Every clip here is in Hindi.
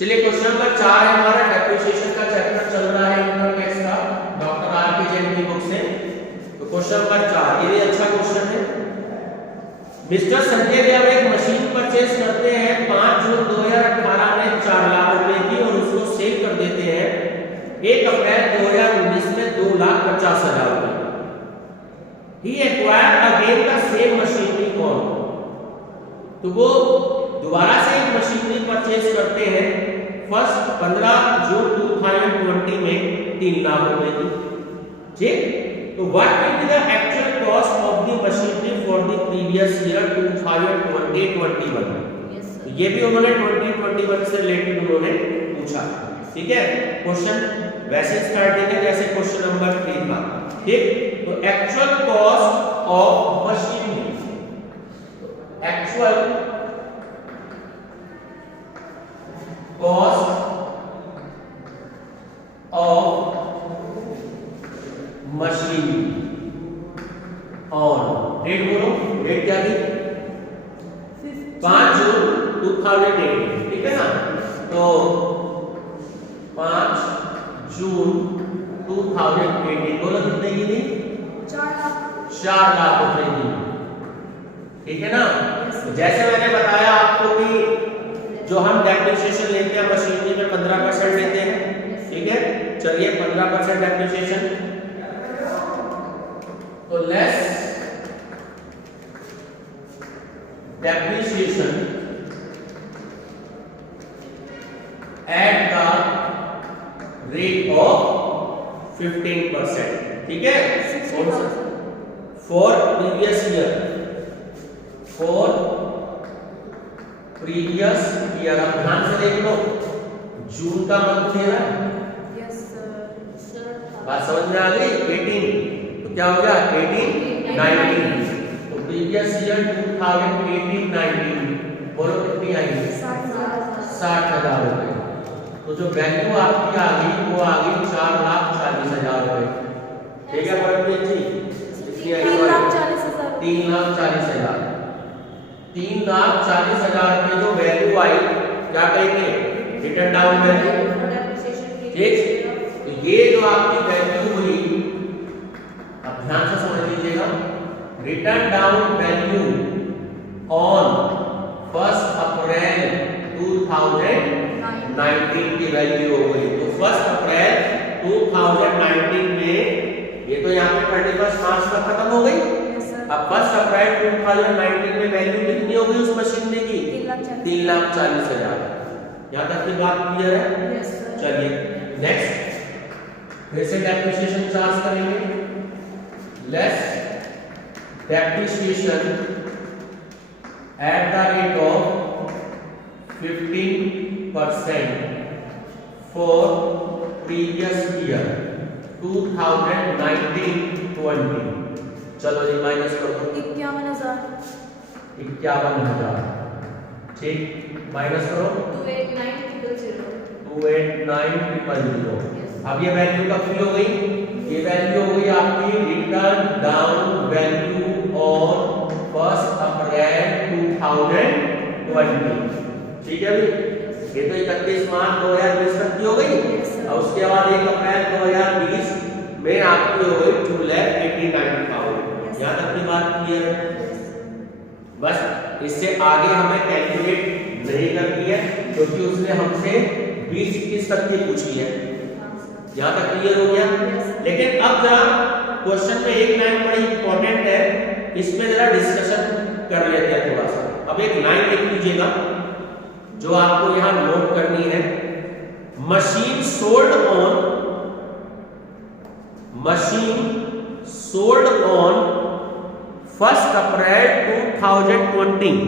चलिए क्वेश्चन नंबर 4 है हमारा, डेप्रिसिएशन का चैप्टर चल रहा है इनकम टैक्स का, डॉक्टर आर के जैन की बुक से। तो क्वेश्चन नंबर 4 ये भी अच्छा क्वेश्चन है। मिस्टर संजय देव एक मशीन परचेज करते हैं 5 जून 2018 में 4 लाख रुपए की और उसको सेल कर देते हैं 1 अप्रैल 2019 में 2,50,000 रुपए। He acquired again the same machinery on, तो वो दोबारा से एक मशीनरी परचेज करते हैं फर्स्ट 15 जून 2020 में 3 लाख रुपए की। ठीक, तो what will be the actual cost of the machinery for the previous year 2020-21? तो ये भी उन्होंने 2021 से रिलेटेड उन्होंने पूछा। ठीक है, क्वेश्चन वैसे स्टार्टिंग है जैसे क्वेश्चन नंबर 3 था। ठीक, तो actual cost of machinery, actual cost of machinery on, date बोलो, डेट क्या थी? 5 जून 2018, ठीक है ना। तो 5 जून 2018 बोलो कितने की थी? 4 लाख रुपए की। ठीक है ना। जैसे मैंने बताया आपको कि जो हम डेप्रिसिएशन लेते हैं मशीनरी में 15% लेते हैं। ठीक है, चलिए 15% डेप्रिसिएशन, तो less depreciation at the rate of 15%। ठीक है, for previous year, for previous year. अब ध्यान से देख लो, जून का मंथ है ना, बात समझ में आ गई? 18, तो क्या हो गया? 18, 19, तो प्रीवियस ईयर 2018-19 बोलो कितनी आएगी? 60,000 रुपए। तो जो वैल्यू आपकी आ गई वो आ गई 4,40,000 रुपए। ठीक है परमजीत जी, कितनी आई? 3,40,000। 3,40,000 रुपए जो वैल्यू आई, क्या कहेंगे? Return down value. ठीक, तो ये जो आपकी वैल्यू हुई, अब ध्यान से समझ लीजिएगा, रिटर्न डाउन वैल्यू ऑन 1 अप्रैल 2019 की वैल्यू हो गई। तो 1 अप्रैल 2019 में ये तो यहाँ पे 31 मार्च तक खत्म हो गई। अब 1 अप्रैल 2019 में वैल्यू कितनी हो गई उस मशीनरी की? 3,40,000। यहाँ तक की बात क्लियर है? चलिए नेक्स्ट, फिर से डेप्रिसिएशन चार्ज करेंगे। Less depreciation at the rate of 15% for previous year 2019-20। चलो जी माइनस कर दो, 51,000। ठीक, माइनस करो 289,000। अब ये वैल्यू कब फिल हो गई? ये वैल्यू हो गई आपकी रिटर्न डाउन वैल्यू ऑन 1 अप्रैल 2020। ठीक है भाई, ये तो 31 मार्च 2020 तक की हो गई। और उसके बाद 1 अप्रैल 2020 में आपकी हो गई 2,89,000। यहाँ तक की बात क्लियर है? बस इससे आगे हमें कैलकुलेट नहीं करनी है क्योंकि उसने हमसे 20-21 तक की पूछी है। यहाँ तक क्लियर हो गया? लेकिन अब जरा क्वेश्चन में एक लाइन बड़ी इंपॉर्टेंट है, इसमें जरा डिस्कशन कर लेते हैं थोड़ा सा। अब एक लाइन लिख लीजिएगा जो आपको यहाँ नोट करनी है। Machine sold on 1 April 2020।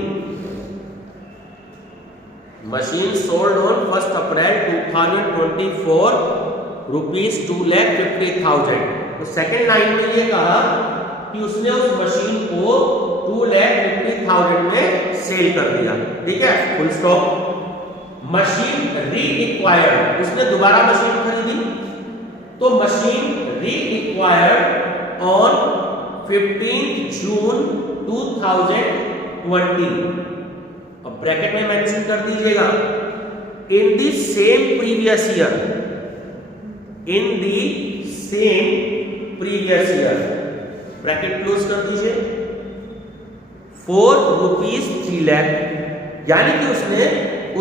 Machine sold on 1 April 2020 for ₹2,50,000। तो सेकेंड लाइन में ये कहा कि उसने उस मशीन को 2,50,000 में सेल कर दिया। ठीक है, फुल स्टॉप। मशीन रीइक्वायर्ड, उसने दोबारा मशीन खरीदी, तो मशीन रीइक्वायर्ड ऑन 15 जून 2020। अब ब्रैकेट में मेंशन कर दीजिएगा in the same previous year, in the same previous year, bracket close कर दीजिए, 4 रुपीज 3 लाख, यानी कि उसने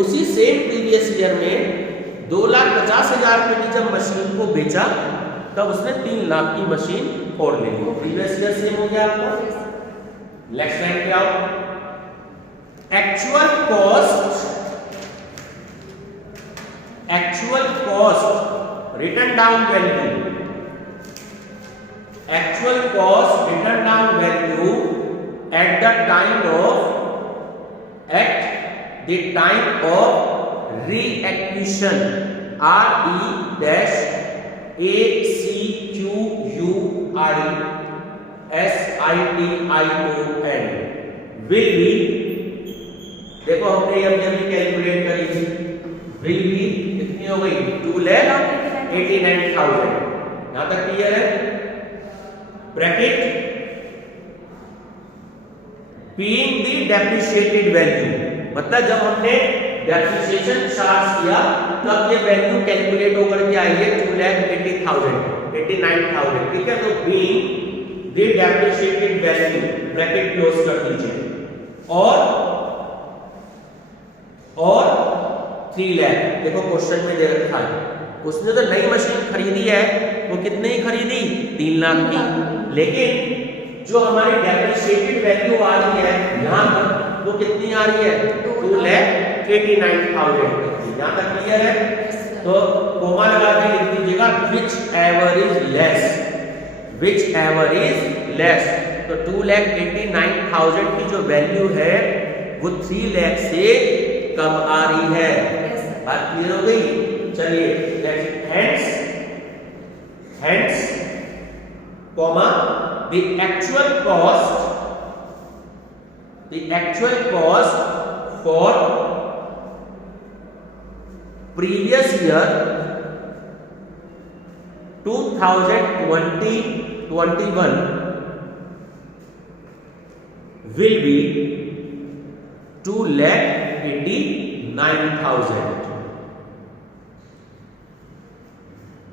उसी सेम प्रीवियस ईयर में 2,50,000 रुपए की जब मशीन को बेचा तब उसने 3 लाख की मशीन और ले ली। प्रीवियस ईयर सेम हो गया आपका। नेक्स्ट लाइन पे आओ, actual cost written down value, actual cost written down value at the time of reacquisition, REACQURESITION will be, देखो हमने अभी कैलकुलेट करी थी, will be कितनी हो गई 2,89,000। यहां तक क्लियर है? Bracket being the depreciated value, मतलब जब हमने डेप्रिसिएशन चार्ज किया तब ये वैल्यू कैलकुलेट होकर के आई है 2,89,000, ठीक है। तो being the depreciated value, bracket close कर दीजिए, और 3 लाख। देखो क्वेश्चन में दे रखा है, उसने तो नई मशीन खरीदी है, वो कितने की खरीदी? 3 लाख की, लेकिन जो हमारी डेप्रिसिएटेड वैल्यू आ रही है यहां पर वो कितनी आ रही है? 2,89,000। यहां तक क्लियर है? तो कोमा लगा के लिख दीजिएगा which ever is less। तो 2,89,000 की जो वैल्यू है वो 3 लाख से कम आ रही है। बात क्लियर हो गई? चलिए hence comma the actual cost for previous year 2020-21 will be 2,89,000।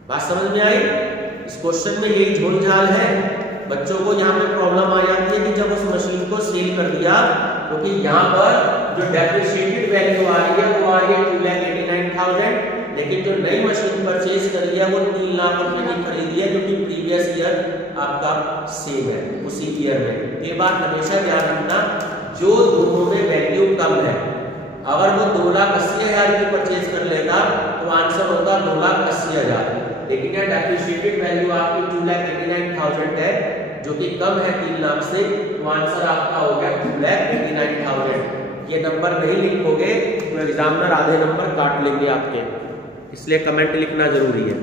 बात समझ में आई? इस क्वेश्चन में यही झोल-झाल है। बच्चों को यहाँ पे प्रॉब्लम आ जाती है कि जब उस मशीन को सेल कर दिया, क्योंकि यहाँ पर जो डेप्रिसिएटेड वैल्यू आ रही है वो आ रही है 2,89,000, लेकिन जो नई मशीन परचेज करी है वो 3 लाख रुपए की खरीदी है, जो कि प्रीवियस ईयर आपका सेम है, उसी ईयर में। ये बात हमेशा ध्यान रखना, जो दोनों में वैल्यू कम है, अगर वो 2,80,000 की परचेज कर लेगा तो आंसर होगा 2,80,000, लेकिन यह डेप्रिसिएटेड वैल्यू आपकी 2,89,000 है, जो कि कम है 3 लाख से, तो आंसर आपका हो गया 2,89,000। ये नंबर नहीं लिखोगे तो एग्जामिनर आधे नंबर काट लेंगे आपके, इसलिए कमेंट लिखना जरूरी है।